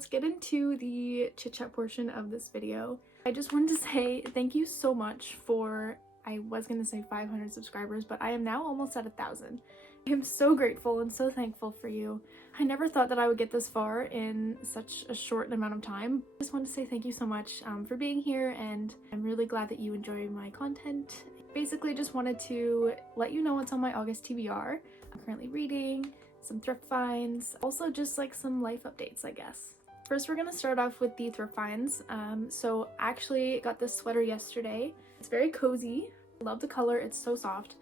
let's get into the chit chat portion of this video. I just wanted to say thank you so much for, I was gonna say 500 subscribers, but I am now almost at 1,000. I am so grateful and so thankful for you. I never thought that I would get this far in such a short amount of time. I just want to say thank you so much for being here, and I'm really glad that you enjoy my content. Basically, just wanted to let you know what's on my August TBR. I'm currently reading, some thrift finds, also just like some life updates, I guess. First, we're gonna start off with the thrift finds. So actually got this sweater yesterday. It's very cozy. I love the color, it's so soft.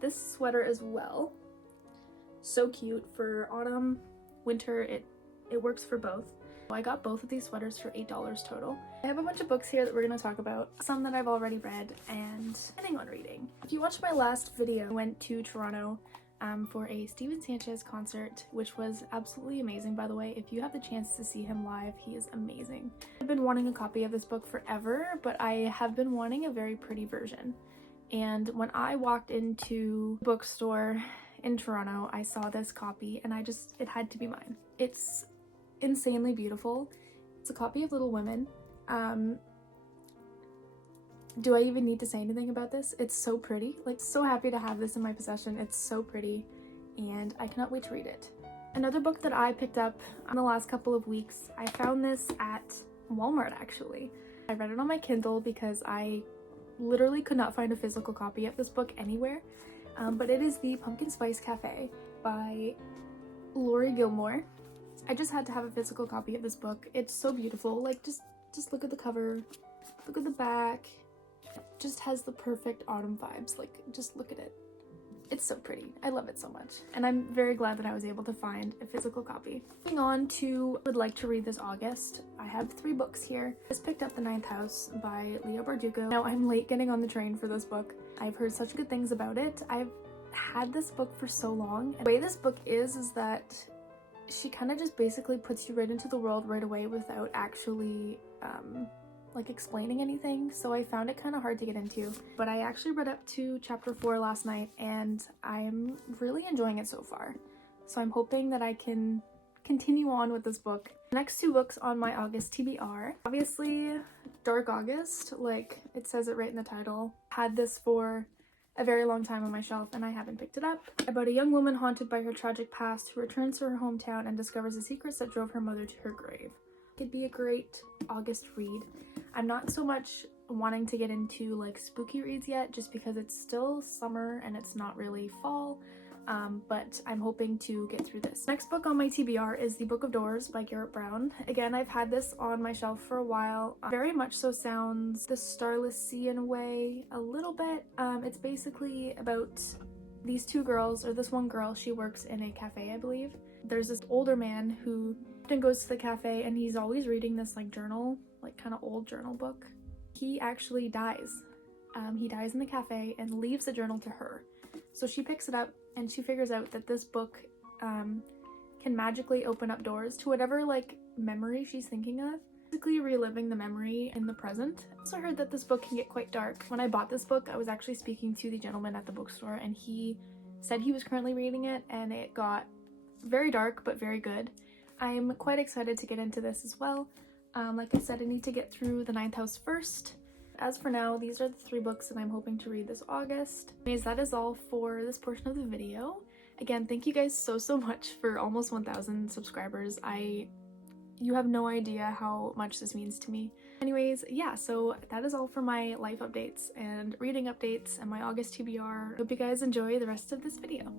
This sweater as well. So cute for autumn, winter, it works for both. I got both of these sweaters for $8 total. I have a bunch of books here that we're going to talk about, some that I've already read and planning on reading. If you watched my last video, I went to Toronto for a Steven Sanchez concert, which was absolutely amazing, by the way. If you have the chance to see him live, he is amazing. I've been wanting a copy of this book forever, but I have been wanting a very pretty version. And when I walked into the bookstore in Toronto, I saw this copy and it had to be mine. It's insanely beautiful. It's a copy of Little Women. Do I even need to say anything about this? It's so pretty. Like, so happy to have this in my possession. It's so pretty and I cannot wait to read it. Another book that I picked up in the last couple of weeks, I found this at Walmart actually. I read it on my Kindle because I literally could not find a physical copy of this book anywhere. But it is The Pumpkin Spice Cafe by Lori Gilmore. I just had to have a physical copy of this book. It's so beautiful. Like, just look at the cover, look at the back. It just has the perfect autumn vibes. Like, just look at it. It's so pretty. I love it so much. And I'm very glad that I was able to find a physical copy. Moving on to would like to read this August. I have 3 books here. I just picked up The Ninth House by Leah Bardugo. Now, I'm late getting on the train for this book. I've heard such good things about it. I've had this book for so long. And the way this book is that she kind of just basically puts you right into the world right away without actually like explaining anything, so I found it kind of hard to get into. But I actually read up to chapter 4 last night and I'm really enjoying it so far. So I'm hoping that I can continue on with this book. The next 2 books on my August TBR, obviously Dark August, like it says it right in the title. Had this for a very long time on my shelf and I haven't picked it up. About a young woman haunted by her tragic past who returns to her hometown and discovers the secrets that drove her mother to her grave. It could be a great August read. I'm not so much wanting to get into like spooky reads yet, just because it's still summer and it's not really fall, but I'm hoping to get through this. Next book on my TBR is The Book of Doors by Garrett Brown. Again, I've had this on my shelf for a while. Very much so sounds The Starless Sea in a way, a little bit. It's basically about these 2 girls, or this one girl, she works in a cafe, I believe. There's this older man who often goes to the cafe and he's always reading this like journal, like kind of old journal book. He actually dies. He dies in the cafe and leaves the journal to her. So she picks it up and she figures out that this book can magically open up doors to whatever like memory she's thinking of, basically reliving the memory in the present. I also heard that this book can get quite dark. When I bought this book, I was actually speaking to the gentleman at the bookstore and he said he was currently reading it and it got very dark but very good. I'm quite excited to get into this as well. Like I said, I need to get through The Ninth House first. As for now, these are the 3 books that I'm hoping to read this August. Anyways, that is all for this portion of the video. Again, thank you guys so much for almost 1,000 subscribers. You have no idea how much this means to me. Anyways, yeah, so that is all for my life updates and reading updates and my August TBR. Hope you guys enjoy the rest of this video.